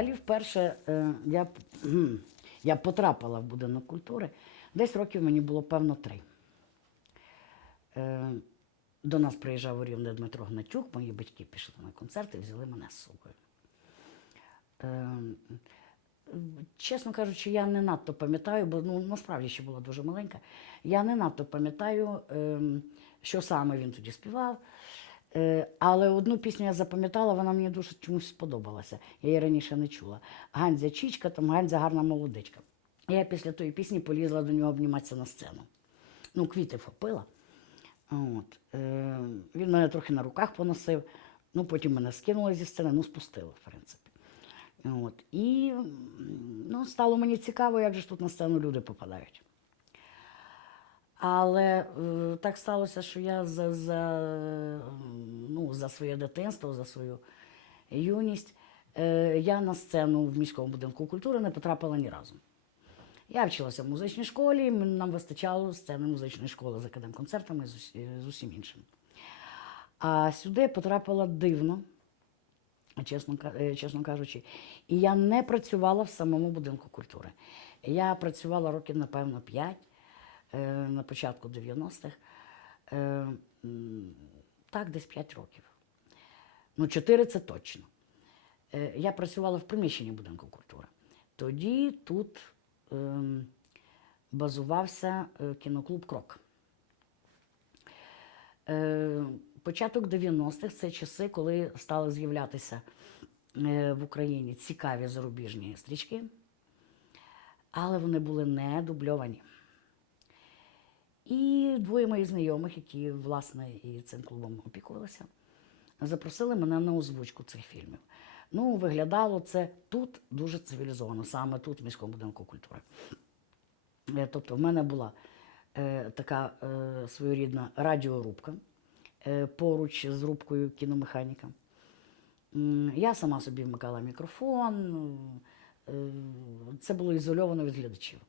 взагалі вперше е, я, я потрапила в будинок культури. Десь років мені було певно три. Е, До нас приїжджав у Рівне Дмитро Гнатюк, мої батьки пішли на концерт і взяли мене з собою. Е, Чесно кажучи, я не надто пам'ятаю, бо ну, насправді ще була дуже маленька. Я не надто пам'ятаю, ем, що саме він тоді співав. Е, Але одну пісню я запам'ятала, вона мені дуже чомусь сподобалася. Я її раніше не чула. Ганзя Чічка, там Ганзя гарна молодичка. Я після тої пісні полізла до нього обніматися на сцену. Ну, квіти вхопила. От. Е, він мене трохи на руках поносив, ну потім мене скинули зі сцени, ну спустили, в принципі. От. І ну, стало мені цікаво, як же ж тут на сцену люди попадають. Але е, так сталося, що я за, за, ну, за своє дитинство, за свою юність, е, я на сцену в міському будинку культури не потрапила ні разу. Я вчилася в музичній школі, нам вистачало сцени музичної школи з академконцертами з, усім іншим. А сюди потрапила дивно, чесно, е, чесно кажучи. І я не працювала в самому будинку культури. Я працювала років, напевно, 5 е, на початку 90-х. Е, так, десь 5 років. Ну, 4 це точно. Е, я працювала в приміщенні будинку культури. Тоді тут ем, базувався е, кіноклуб Крок. Е, початок 90-х це часи, коли стали з'являтися е, в Україні цікаві зарубіжні стрічки, але вони були не дубльовані. І двоє моїх знайомих, які власне і цим клубом опікувалися, запросили мене на озвучку цих фільмів. Ну, виглядало це тут дуже цивілізовано, саме тут, в міському будинку культури. Е, Тобто, в мене була е, така е, своєрідна радіорубка е, поруч з рубкою кіномеханіка. Я сама собі вмикала мікрофон. е, Це було ізольовано від глядачів.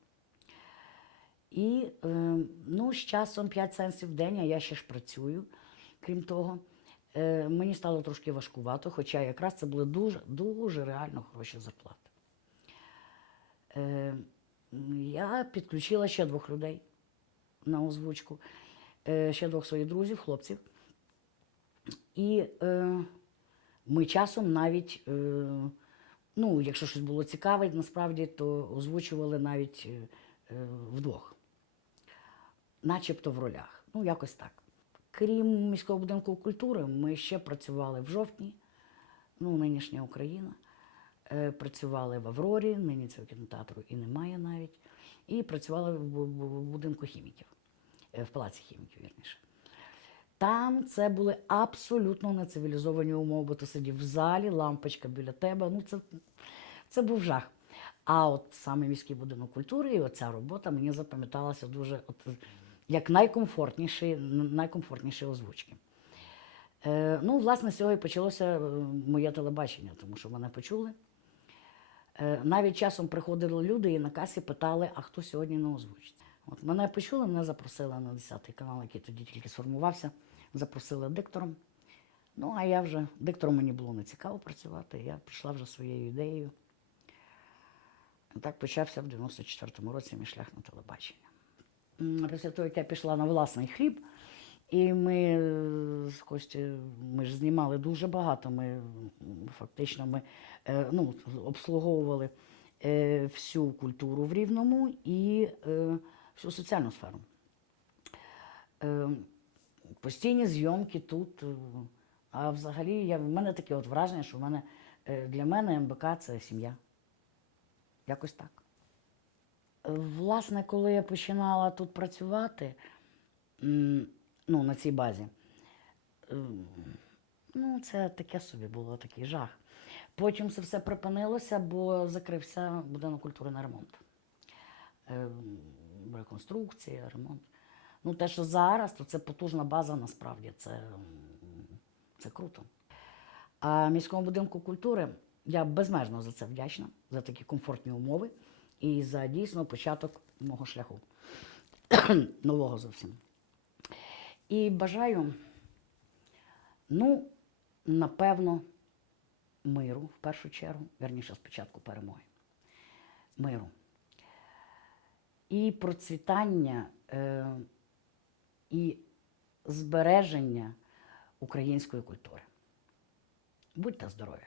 І е, ну, з часом 5 сенсів в день, а я ще ж працюю, крім того. Е, мені стало трошки важкувато, хоча якраз це були дуже, дуже реально хороші зарплати. Е, я підключила ще двох людей на озвучку, ще двох своїх друзів, хлопців. І е, ми часом навіть, е, ну, якщо щось було цікаве, насправді, то озвучували навіть е, вдвох, начебто в ролях. Ну, якось так. Крім міського будинку культури, ми ще працювали в жовтні, ну, нинішня Україна. Е, Працювали в Аврорі, нині цього кінотеатру і немає навіть. І працювали в бу- бу- в будинку хіміків, е, в палаці хіміків, вірніше. Там це були абсолютно нецивілізовані умови, бо ти сидів в залі, лампочка біля тебе. Ну, це, це був жах. А от саме міський будинок культури і оця робота мені запам'яталася дуже от, як найкомфортніші, найкомфортніші озвучки. Е, ну, власне, з цього і почалося е, моє телебачення, тому що мене почули. Е, навіть часом приходили люди і на касі питали, а хто сьогодні на озвучці. От мене почули, мене запросили на 10-й канал, який тоді тільки сформувався, запросили диктором. Ну, а я вже диктором мені було не цікаво працювати, я прийшла вже своєю ідеєю. Так почався в 94-му році мій шлях на телебачення. Після того, як я пішла на власний хліб, і ми е, з Костю, ми ж знімали дуже багато. Ми фактично ми, е, ну, обслуговували е, всю культуру в Рівному і всю соціальну сферу. Постійні зйомки тут. А взагалі, я, в мене таке от враження, що в мене, для мене МБК це сім'я. Якось так. Власне, коли я починала тут працювати, ну, на цій базі, ем, ну, це таке собі було такий жах. Потім це все припинилося, бо закрився будинок культури на ремонт. Ем, Реконструкція, ремонт. Ну, те, що зараз, то це потужна база насправді, це, це круто. А міському будинку культури я безмежно за це вдячна, за такі комфортні умови і за дійсно початок мого шляху. Нового зовсім. І бажаю, ну, напевно, миру в першу чергу, верніше спочатку перемоги. Миру. І процвітання, е, і збереження української культури. Будьте здорові!